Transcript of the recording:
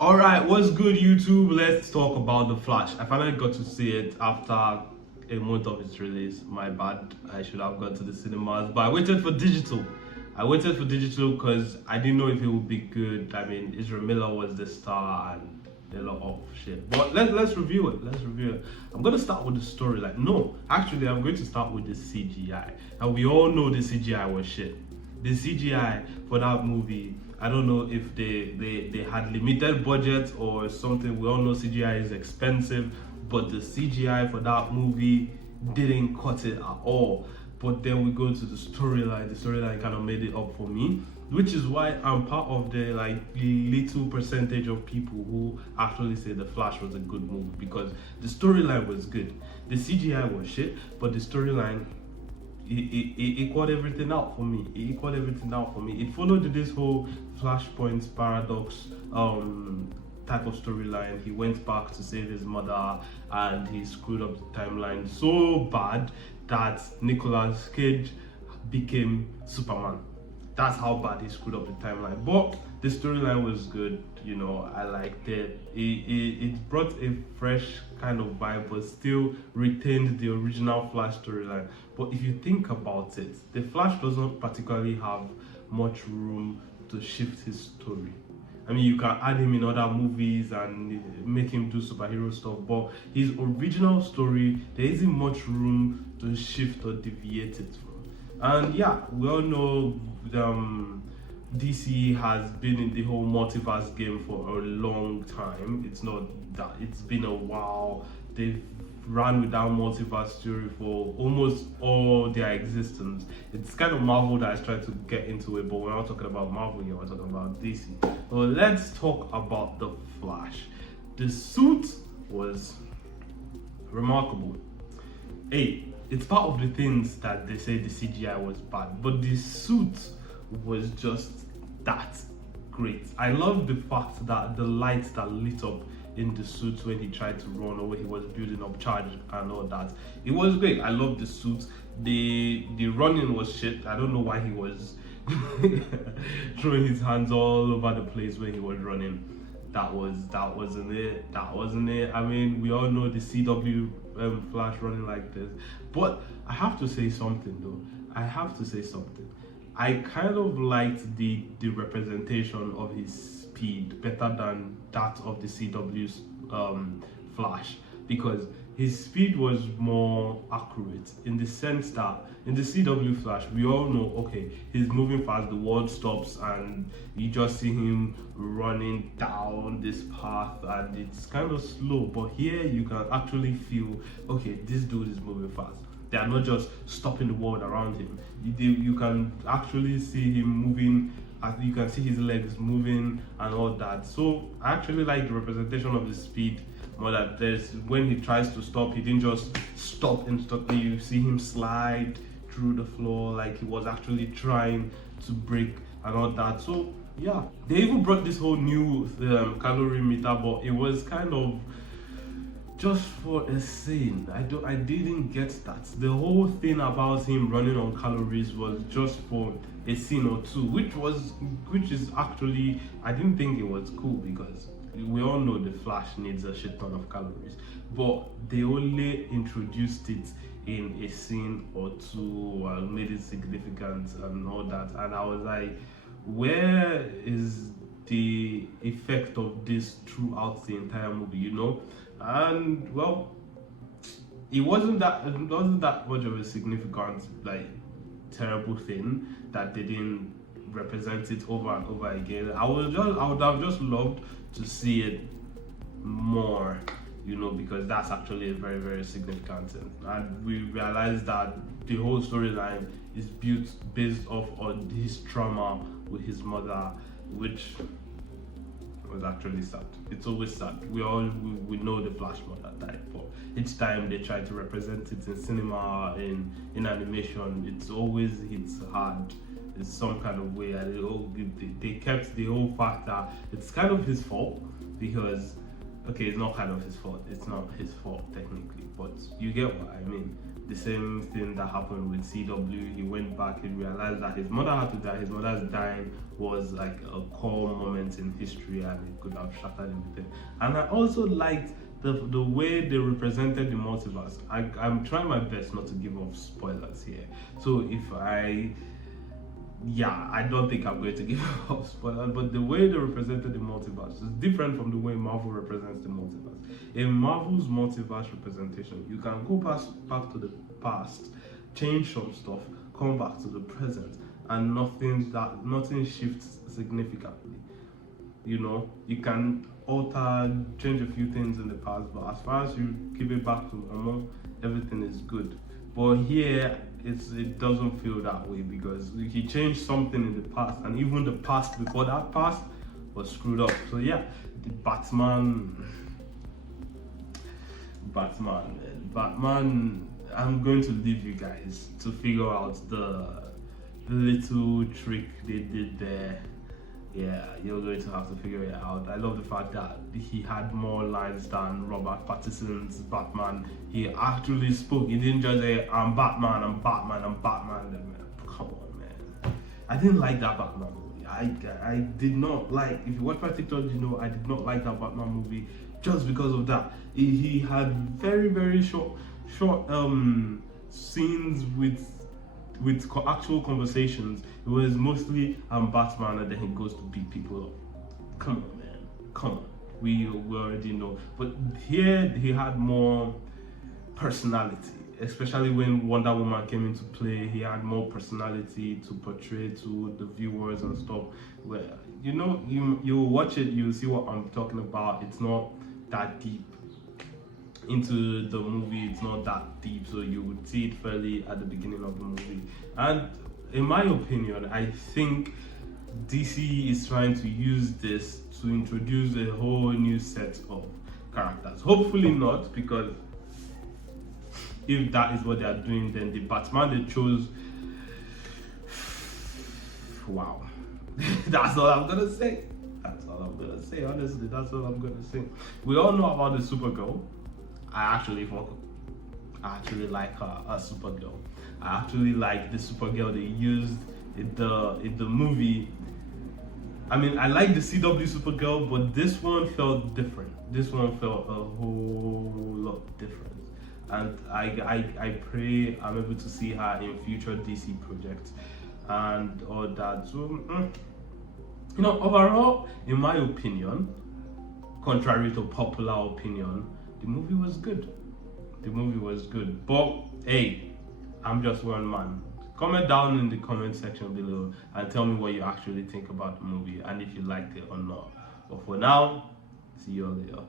Alright, what's good YouTube? Let's talk about The Flash. I finally got to see it after a month of its release. My bad. I should have gone to the cinemas, but I waited for digital. I waited for digital because I didn't know if it would be good. I mean, Israel Miller was the star and a lot of shit. But let's review it. Let's review it. I'm gonna start with the storyline. No, actually, I'm going to start with the CGI. And we all know the CGI was shit. The CGI for that movie, I don't know if they had limited budget or something. We all know CGI is expensive, but the CGI for that movie didn't cut it at all. But then we go to the storyline. The storyline kind of made it up for me, which is why I'm part of the little percentage of people who actually say The Flash was a good movie, because the storyline was good. The CGI was shit, but the storyline, it equaled everything out for me. It equaled everything out for me. It followed this whole Flashpoint paradox type of storyline. He went back to save his mother and he screwed up the timeline so bad that Nicolas Cage became Superman. That's how bad he screwed up the timeline. But the storyline was good, you know, I liked it. It brought a fresh kind of vibe, but still retained the original Flash storyline. But if you think about it, the Flash doesn't particularly have much room to shift his story. I mean, you can add him in other movies and make him do superhero stuff, but his original story, there isn't much room to shift or deviate it from. And yeah, we all know DC has been in the whole multiverse game for a long time. It's not that, it's been a while. They've ran with that multiverse theory for almost all their existence. It's kind of Marvel that has tried to get into it, but we're not talking about Marvel here, we're talking about DC. So let's talk about The Flash. The suit was remarkable. Hey, it's part of the things that they say the CGI was bad, but the suit was just that great. I love the fact that the lights that lit up in the suit when he tried to run, or when he was building up charge and all that, it was great. I love the suit. The running was shit. I don't know why he was throwing his hands all over the place when he was running. That wasn't it. That wasn't it. I mean, we all know the CW Flash running like this, but I have to say something though. I have to say something. I kind of liked the representation of his speed better than that of the CW's Flash, because his speed was more accurate, in the sense that in the CW Flash, we all know, okay, he's moving fast, the world stops, and you just see him running down this path, and it's kind of slow. But here you can actually feel, okay, this dude is moving fast. They are not just stopping the world around him. You can actually see him moving, you can see his legs moving and all that. So I actually like the representation of the speed more. That there's, when he tries to stop, he didn't just stop instantly. You see him slide through the floor like he was actually trying to break and all that. So yeah, they even brought this whole new calorie meter, but it was kind of just for a scene. I didn't get that. The whole thing about him running on calories was just for a scene or two, which is actually, I didn't think it was cool, because we all know the Flash needs a shit ton of calories, but they only introduced it in a scene or two, made it significant and all that, and I was like, where is the effect of this throughout the entire movie, you know? And well, it wasn't that much of a significant, like, terrible thing that they didn't represent it over and over again. I would have just loved to see it more, you know, because that's actually a very, very significant thing. And we realized that the whole storyline is built based off on his trauma with his mother, which was actually sad. It's always sad. We know the Flash mother died, but each time they try to represent it in cinema, in animation, it's always hits hard in some kind of way. And they kept the whole fact that it's kind of his fault, because okay, it's not kind of his fault. It's not his fault technically, but you get what I mean. The same thing that happened with CW. He went back. He realized that his mother had to die. His mother's dying was like a core moment in history, and it could have shattered everything. And I also liked the way they represented the multiverse. I'm trying my best not to give off spoilers here. So if I yeah, I don't think I'm going to give up spoilers, but the way they represented the multiverse is different from the way Marvel represents the multiverse. In Marvel's multiverse representation, you can go back to the past, change some stuff, come back to the present, and nothing shifts significantly. You know, you can alter, change a few things in the past, but as far as you keep it back to normal, everything is good. But here, it doesn't feel that way because he changed something in the past, and even the past before that past was screwed up. So yeah, the Batman. I'm going to leave you guys to figure out the little trick they did there. Yeah, you're going to have to figure it out. I love the fact that he had more lines than Robert Pattinson's Batman. He actually spoke. He didn't just say, I'm Batman, I'm Batman, I'm Batman. Come on, man. I didn't like that Batman movie. I did not like, if you watch my TikTok, you know, I did not like that Batman movie just because of that. He had very short scenes with actual conversations. It was mostly I'm Batman and then he goes to beat people up. Come on, man. Come on. We already know. But here he had more personality, especially when Wonder Woman came into play. He had more personality to portray to the viewers and stuff. Where you know you watch it, you see what I'm talking about. It's not that deep into the movie. It's not that deep, so you would see it fairly at the beginning of the movie. And in my opinion, I think DC is trying to use this to introduce a whole new set of characters. Hopefully not, because if that is what they are doing, then the Batman they chose, wow. That's all I'm gonna say. That's all I'm gonna say. Honestly, that's all I'm gonna say. We all know about the Supergirl. I actually like her as Supergirl. I actually like the Supergirl they used in the movie. I mean, I like the CW Supergirl, but this one felt different. This one felt a whole lot different, and I pray I'm able to see her in future DC projects and all that. So, you know, overall, in my opinion, contrary to popular opinion, the movie was good. The movie was good. But hey, I'm just one man. Comment down in the comment section below and tell me what you actually think about the movie and if you liked it or not. But for now, see you all later.